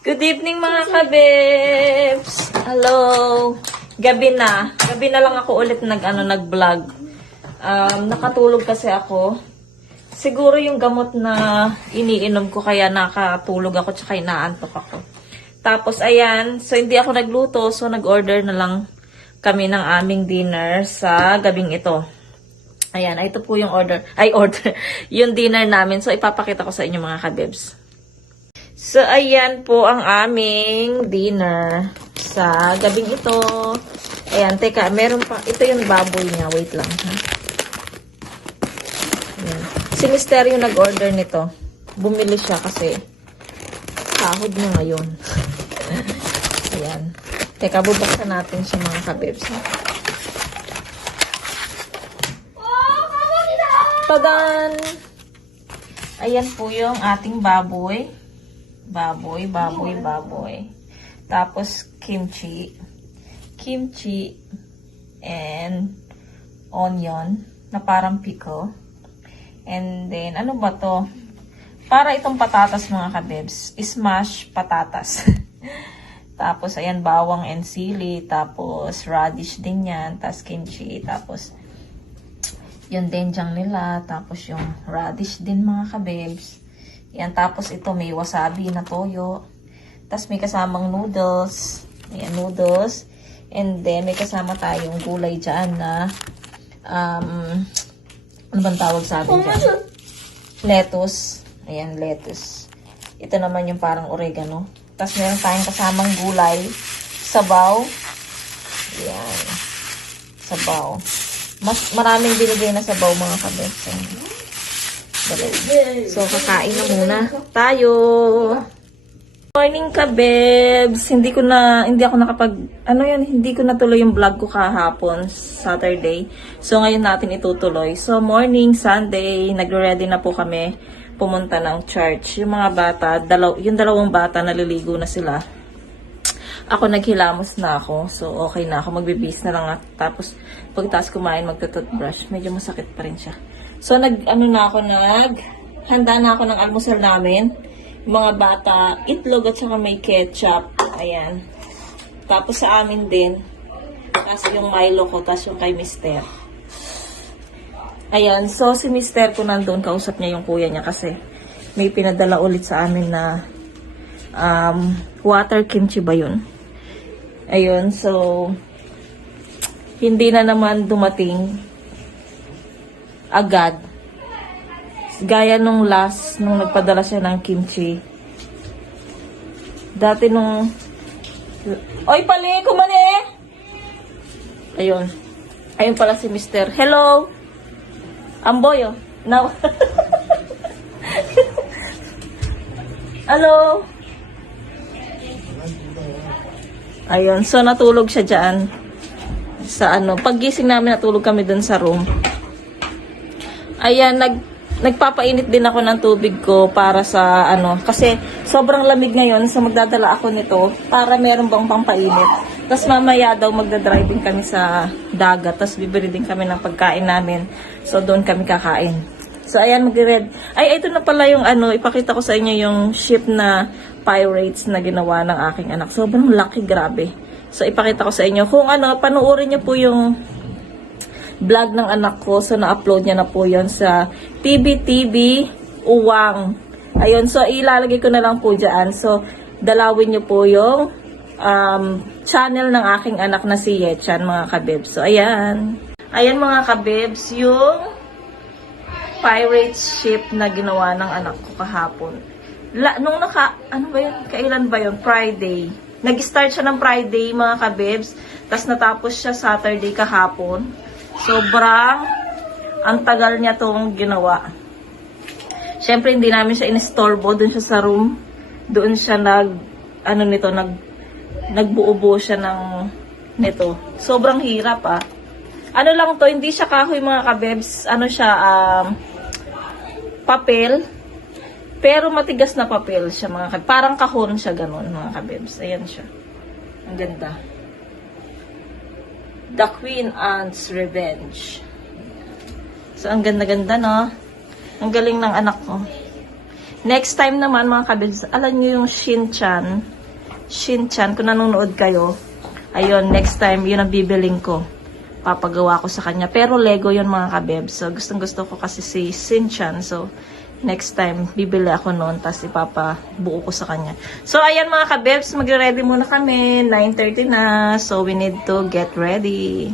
Good evening mga kabebs! Hello! Gabi na. Gabi na lang ako ulit nag-vlog. Nakatulog kasi ako. Siguro yung gamot na iniinom ko kaya nakatulog ako tsaka inaantok ako. Tapos ayan, so hindi ako nagluto so nag-order na lang kami ng aming dinner sa gabing ito. Ayan, ito po yung order, yung dinner namin. So ipapakita ko sa inyo mga kabebs. So, ayan po ang aming dinner sa gabing ito. Ayan, teka, meron pa. Ito yung baboy niya. Wait lang, ha? Ayan. Si Mister yung nag-order nito. Bumili siya kasi sahod niya ngayon. Ayan. Teka, bubuksan natin siya mga kabibs. Tadan! Ayan po yung ating baboy. Baboy. Tapos, kimchi, and onion, na parang pickle. And then, ano ba to? Para itong patatas mga kabebs. Smash patatas. Tapos, ayan, bawang and sili. Tapos, radish din yan. Tapos, kimchi. Tapos, yung denjang nila. Tapos, yung radish din mga kabebs. Yan, tapos ito may wasabi na toyo. Tapos may kasamang noodles. Ayan, noodles. And then may kasama tayong gulay dyan na ano bang tawag sa atin dyan? Lettuce. Ayan, lettuce. Ito naman yung parang oregano. Tapos meron tayong kasamang gulay. Sabaw. Ayan. Sabaw. Maraming binigay na sabaw mga kabets. So, kakain na muna tayo. Morning kabebs. Hindi ko natuloy yung vlog ko kahapon, Saturday. So, ngayon natin itutuloy. So, morning, Sunday, nagre-ready na po kami pumunta ng church. Yung mga bata, yung dalawang bata, naliligo na sila. Ako naghilamos na ako. So, okay na ako. Magbibis na lang ako. Tapos, pagkatapos kumain, magtututbrush. Medyo masakit pa rin siya. So, handa na ako ng almusal namin. Yung mga bata, itlog at saka may ketchup. Ayan. Tapos sa amin din. Tapos yung Milo ko, tapos yung kay Mister. Ayan. So, si Mister ko nandun, kausap niya yung kuya niya kasi may pinadala ulit sa amin na water kimchi ba yun? Ayun. So, hindi na naman dumating agad. Gaya nung nagpadala siya ng kimchi. Dati nung... Oy, pali! Kumani! Ayun. Ayun pala si Mister. Hello! Amboy, oh. Now. Hello! Ayun. So, natulog siya dyan. Sa paggising namin, natulog kami dun sa room. Ayan, nagpapainit din ako ng tubig ko para sa kasi sobrang lamig ngayon, so magdadala ako nito para meron bang pampainit. Tapos mamaya daw magdadriving kami sa dagat, tapos bibili din kami ng pagkain namin. So doon kami kakain. So ayan, magre-red. Ay, ito na pala yung ipakita ko sa inyo yung ship na pirates na ginawa ng aking anak. Sobrang laki, grabe. So ipakita ko sa inyo. Kung panoorin niyo po yung vlog ng anak ko. So, na-upload niya na po yon sa TBTV Uwang. Ayun. So, ilalagay ko na lang po dyan. So, dalawin niyo po yung channel ng aking anak na si Yechan, mga kabebs. So, ayan. Ayan, mga kabebs, yung pirate ship na ginawa ng anak ko kahapon. Kailan ba yun? Friday. Nag-start siya ng Friday, mga kabebs. Tapos, natapos siya Saturday kahapon. Sobrang ang tagal niya itong ginawa. Siyempre, hindi namin siya inistorbo. Doon siya sa room. Doon siya nagbuo-buo siya nito. Sobrang hirap, ah. Lang to, hindi siya kahoy, mga kabebs. Papel. Pero matigas na papel siya, mga kabebs. Parang kahon siya, ganun, mga kabebs. Ayan siya. Ang ganda. The Queen Ant's Revenge. So, ang ganda-ganda, no? Ang galing ng anak ko. Next time naman mga kabibs, alam nyo yung Shin-chan. Shin-chan, kung nanonood kayo. Ayun, next time, yun ang bibiling ko. Papagawa ko sa kanya. Pero Lego yun mga kabibs. So, gustong gusto ko kasi si Shin-chan. So, next time, bibili ako noon. Tapos ipapabuo ko sa kanya. So, ayan mga kabibs, magre-ready muna kami. 9:30 na. So, we need to get ready.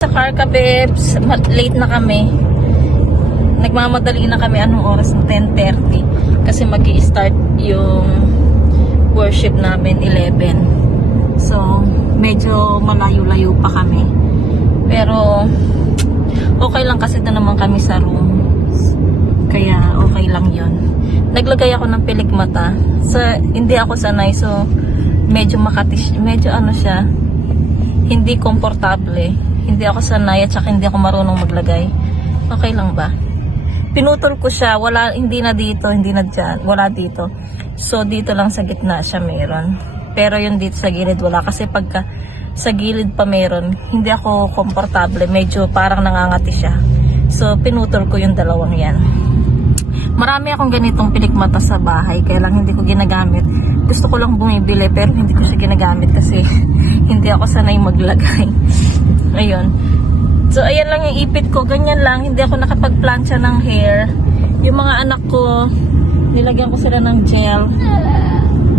Sa car kabibs, late na kami. Nagmamadali na kami. Anong oras? 10:30. Kasi mag-i-start yung worship namin 11. So, medyo malayo-layo pa kami. Pero, okay lang kasi doon naman kami sa room. Kaya, okay lang yon. Naglagay ako ng pilik mata. So, hindi ako sanay. So, medyo makatis, medyo ano siya, hindi komportable. Hindi ako sanay at saka hindi ako marunong maglagay. Okay lang ba? Pinutol ko siya, wala, hindi na dito, hindi na dyan, wala dito. So, dito lang sa gitna siya meron. Pero yung dito sa gilid wala. Kasi pagka sa gilid pa meron, hindi ako komportable. Medyo parang nangangati siya. So, pinutol ko yung dalawang yan. Marami akong ganitong pilikmata sa bahay, kaya lang hindi ko ginagamit. Gusto ko lang bumibili, pero hindi ko siya ginagamit kasi hindi ako sanay maglagay. Ayun. So, ayan lang yung ipit ko. Ganyan lang. Hindi ako nakapagplansya ng hair. Yung mga anak ko, nilagyan ko sila ng gel.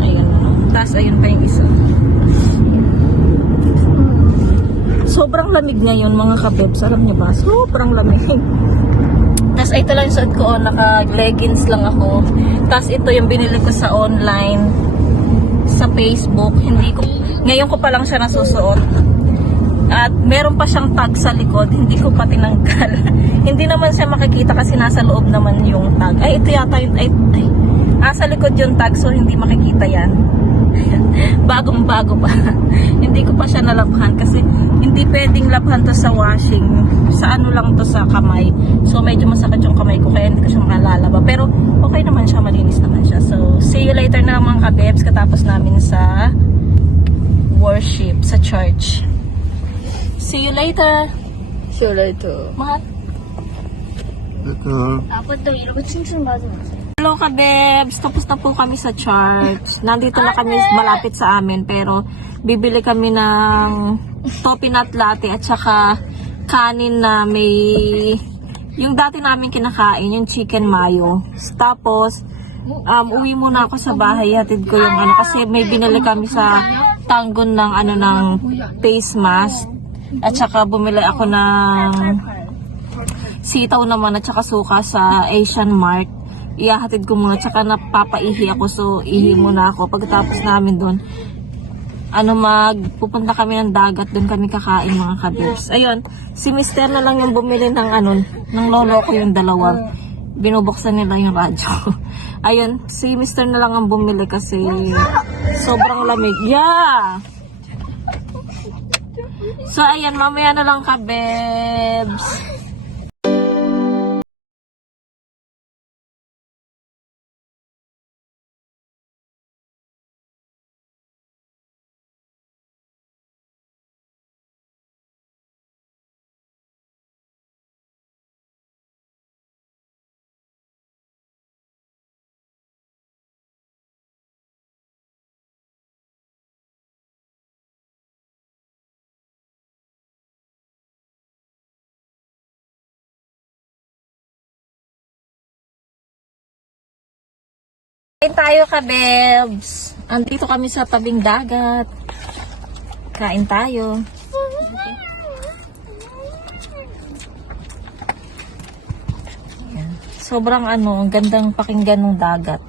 Ayun. Tapos, ayun pa yung isa. Sobrang lamig ngayon, mga kabebs. Alam niyo ba? Sobrang lamig. Tapos, ito lang yung suot ko. Naka-leggings lang ako. Tapos, ito yung binili ko sa online. Sa Facebook. Ngayon ko pa lang siya nasusuot. At meron pa siyang tag sa likod, hindi ko pa tinanggal. Hindi naman siya makikita kasi nasa loob naman yung tag. Ay, ito yata yung, sa likod yung tag, so hindi makikita yan. Bagong bago pa. Hindi ko pa siya nalabhan kasi hindi pwedeng labhan to sa washing. Sa ano lang to, sa kamay. So medyo masakit yung kamay ko kaya hindi ko siya makalalaba. Pero okay naman siya, malinis naman siya. So see you later na mga kabebs katapos namin sa worship sa church. See you later. See you later. Mahal. 아빠도 이러고 칭칭 맞으면서. Hello kabebs, tapos na po kami sa church. Nandito na kami malapit sa amin pero bibili kami ng topinat latte at saka kanin na may yung dati namin kinakain, yung chicken mayo. Tapos uwi muna ako sa bahay, hatid ko yung ano kasi may binili kami sa Tanggon ng ano ng face mask at saka bumili ako ng sitaw naman at saka suka sa Asian Mart. Ihahatid ko muna, tsaka napapaihi ako, so ihi muna ako. Pagkatapos namin doon, pupunta kami ng dagat, doon kami kakain mga kabibs. Ayun, si Mister na lang yung bumili ng ng lolo ko yung dalawa. Binubuksan nila yung radyo. Ayun, si Mister na lang ang bumili kasi sobrang lamig. Yeah! So ayan, mamaya na lang kabibs. Kain tayo ka, Bebs. Andito kami sa tabing dagat. Kain tayo. Ayan. Sobrang ang gandang pakinggan ng dagat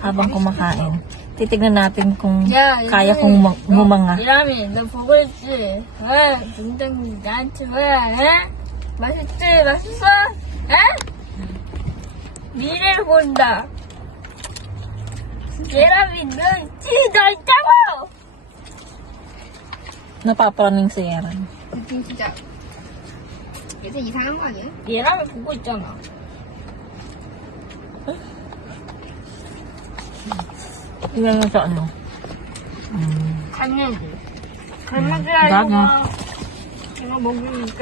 habang kumakain. Titignan natin kung kaya kong humanga. 이라미, 너 보고 있지? 왜? 동생이 나한테 왜? 에? 맛있지? 맛있어? 에? 미래를 본다. 예람이, 너 있지? 너 있다고! Napapraning si Eran. 진짜 얘들 이상한 거 아니야? 예람이 보고 있잖아. Tingnan mo sa ano. 갈매기. 갈매기야, 다가. 이거 먹으니까.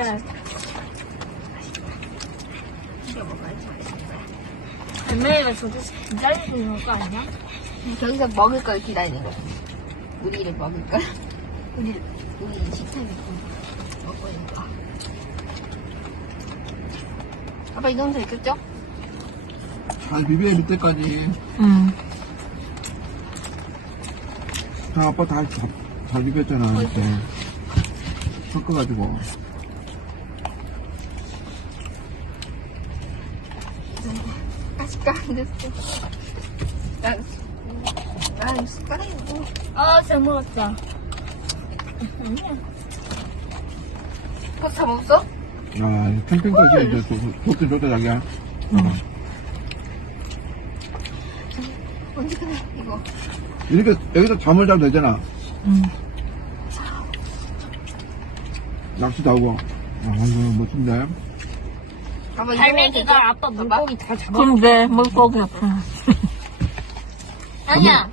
갈매기가 저도 기다리고 있는 거 아니야? 저기서 먹을 걸 기다리는 거야. 우리를 먹을 걸. 우리 식탁에 먹고 있는 거. 아빠 이 정도 있겠죠? 잘 비벼야 밑에까지. 자, 아빠 잘 비볐잖아, 이렇게. 섞어가지고. 아직도 안 됐어. 난 숟가락이 뭐. 잘 먹었다. 다 먹었어? 야, 캠핑까지 이제 좋다, 자기야. 언제 끝나, 이거. 이렇게, 여기서 잠을 자도 되잖아. 낚시도 하고. 아, 이거 멋진데? 아빠 갈매기가 아빠 물고기 다 잡아. 근데 물고기 없어. 아니야.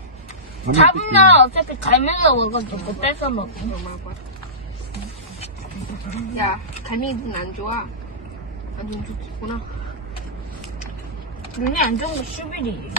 가만히 잡으면 어차피 갈매기가 먹어도 뺏어 먹어. 야, 갈매기 눈 안 좋아. 아, 눈 좋구나. 눈이 안 좋은 거 슈빌이.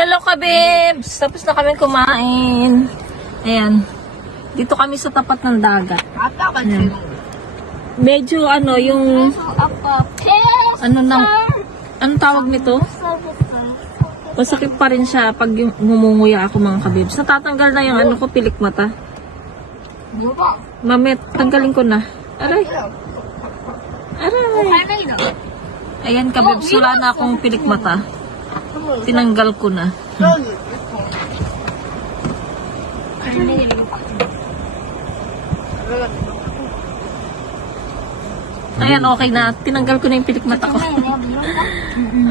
Hello kabibs! Tapos na kami kumain. Ayan. Dito kami sa tapat ng dagat. 아빠가 응. 지금. Medyo yung 아빠 anong tawag nito? Masakit pa rin siya pag ngumunguya ako mga kabibs. Natatanggal na yung pilik mata. 뭐가? Mamit, tanggalin ko na. Aray. Aray. 갈매기다. Ayan kabibs, wala na akong pilik mata. Tinanggal ko na. 갈매기를 Ayan, okay na. Tinanggal ko na yung pilik mata ko.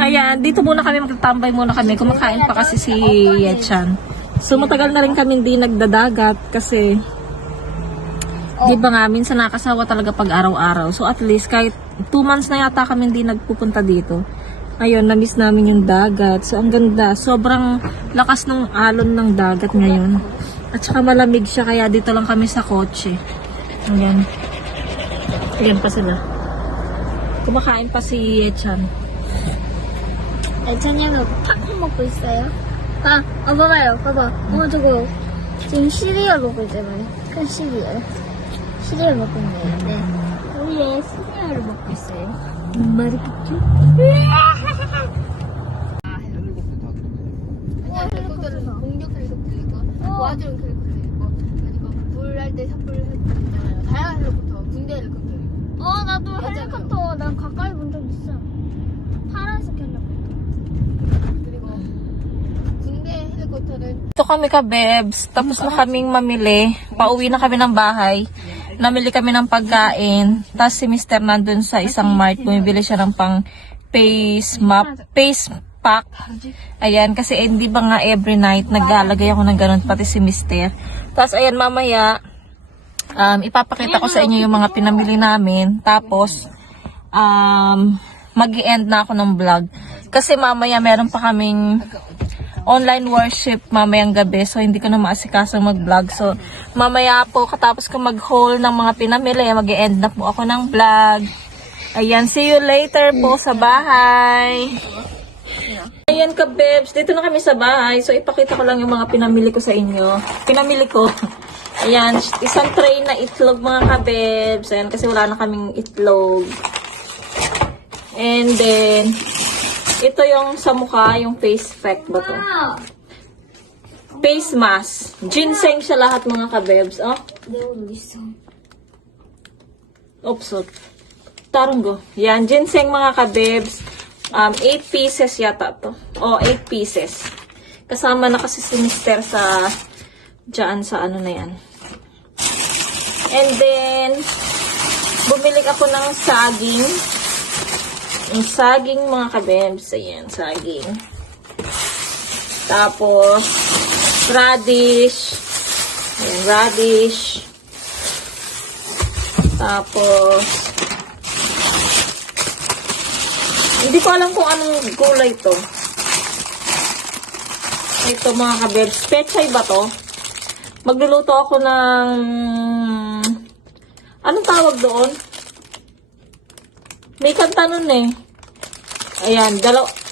Ayan, dito muna kami, magtatambay muna kami. Kumakain pa kasi si Yechan. So, matagal na rin kami hindi nagdadagat kasi di ba nga, minsan nakasawa talaga pag araw-araw. So, at least kahit 2 months na yata kami hindi nagpupunta dito. Ayun, na-miss namin yung dagat. So, ang ganda. Sobrang lakas ng alon ng dagat ngayon. At saka malamig siya, kaya dito lang kami sa kotse. Ayan. Ayan pa sila. Kumakain pa si Yechan. 애찬이가 팝콘 먹고 있어요. 봐봐요. 봐봐. 저거 지금 시리얼 먹고 있잖아요. 큰 시리얼. 시리얼 먹고 있네요. 네. 우리 애 시리얼을 먹고 있어요. 맛있겠죠? 아니야, 헬리콥터는 공격 헬리콥터 있고, 도와주는 헬리콥터 있고, 그리고 물할 때 삽불 헬리콥터 있잖아요. 다양한 헬리콥터, 군대 헬리콥터 있고. 나도 맞아요. 헬리콥터 난 가까이 본 적 있어. 파란색 헬리콥터. 그리고 군대 헬리콥터는 Ito kami ka, Bebs. Tapos na kaming mamili. Pauwi na kami ng bahay. namili kami ng pagkain. Tapos si Mr. nandun sa isang mart. Bumibili siya ng pang face pack. Ayan, kasi hindi ba nga every night naglalagay ako ng ganun, pati si Mr. Tapos ayan, mamaya ipapakita ko sa inyo yung mga pinamili namin. Tapos mag-i-end na ako ng vlog. Kasi mamaya meron pa kaming online worship mamayang gabi. So, hindi ko na maasikasong mag-vlog. So, mamaya po, katapos ko mag-haul ng mga pinamili, mag-i-end na po ako ng vlog. Ayan, see you later po sa bahay. Ayan ka, Bebs. Dito na kami sa bahay. So, ipakita ko lang yung mga pinamili ko sa inyo. Pinamili ko. Ayan, isang tray na itlog mga ka-Bebs. Ayan, kasi wala na kaming itlog. And then, ito yung sa mukha, yung face pack ba to? Face mask. Ginseng siya lahat mga ka-Bebs. Oh. Oops. Tarunggo. Yan, ginseng mga ka-Bebs. 8 pieces yata to. Oh, 8 pieces. Kasama na kasi si Mr. sa dyan sa ano na yan. And then, bumili ako ng saging. Yung saging mga ka-Bebs. Ayan, saging. Tapos, radish. Ayan, radish. Tapos, hindi ko alam kung anong gulay to. Ito mga ka-Bebs. Pechay ba to? Magluluto ako ng... Anong tawag doon? May kanta nun eh. Ayan.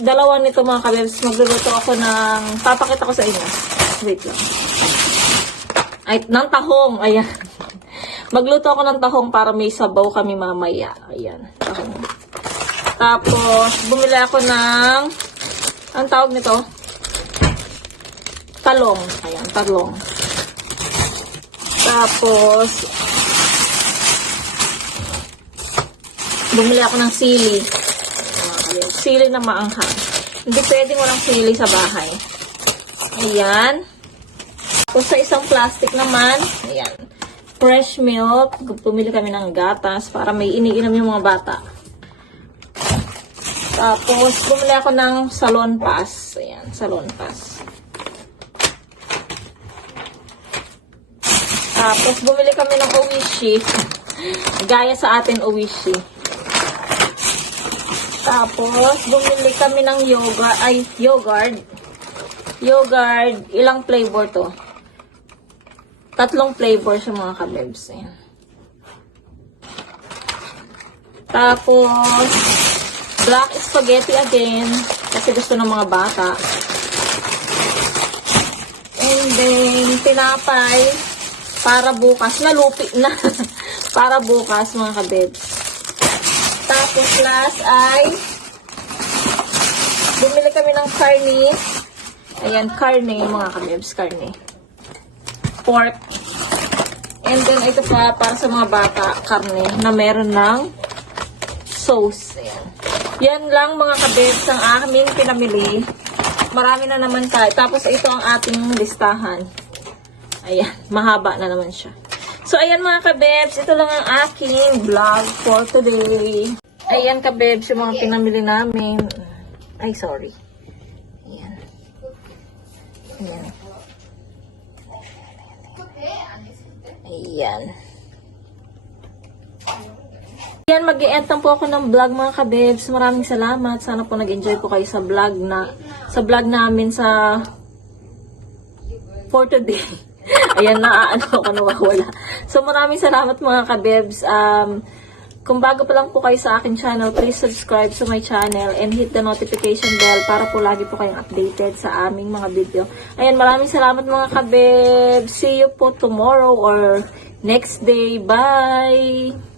Dalawa nito mga ka-Bebs. Magluluto ako ng... Papakita ko sa inyo. Wait lang. Ay, ng tahong. Ayan. Magluto ako ng tahong para may sabaw kami mamaya. Ayan. Tahong. Tapos, bumili ako ng, ang tawag nito? Talong. Ayan, talong. Tapos, bumili ako ng sili. Ayan, sili na maanghang. Hindi pwedeng walang sili sa bahay. Ayan. Tapos, sa isang plastic naman, ayan, fresh milk. Bumili kami ng gatas para may iniinom yung mga bata. Tapos, bumili ako ng salon pass. Ayan, salon pass. Tapos, bumili kami ng Oishi. Gaya sa atin, Oishi. Tapos, bumili kami ng yogurt. Yogurt, ilang flavor to? 3 flavor siya mga ka-Bebs. Ayan. Tapos, black spaghetti again. Kasi gusto ng mga bata. And then, tinapay. Para bukas. Nalupi na. Para bukas, mga ka-Bebs. Tapos, last ay bumili kami ng karne. Ayan, karne, mga ka-Bebs. Karne. Pork. And then, ito pa, para sa mga bata, karne, na meron ng sauce. Ayan. Yan lang mga ka-Bebs ang aming pinamili. Marami na naman tayo. Tapos ito ang ating listahan. Ayan, mahaba na naman siya. So ayan mga ka-Bebs, ito lang ang aking vlog for today. Ayan ka-Bebs, yung mga pinamili namin. Ay, sorry. Ayan. Ayan. Ayan. Yan, mag-i-end po ako ng vlog mga ka-Bebs. Maraming salamat. Sana po nag-enjoy po kayo sa vlog namin for today. Ayan, ako nawawala. So, maraming salamat mga ka-Bebs. Kung bago pa lang po kayo sa akin channel, please subscribe sa my channel and hit the notification bell para po lagi po kayong updated sa aming mga video. Ayan, maraming salamat mga ka-Bebs. See you po tomorrow or next day. Bye!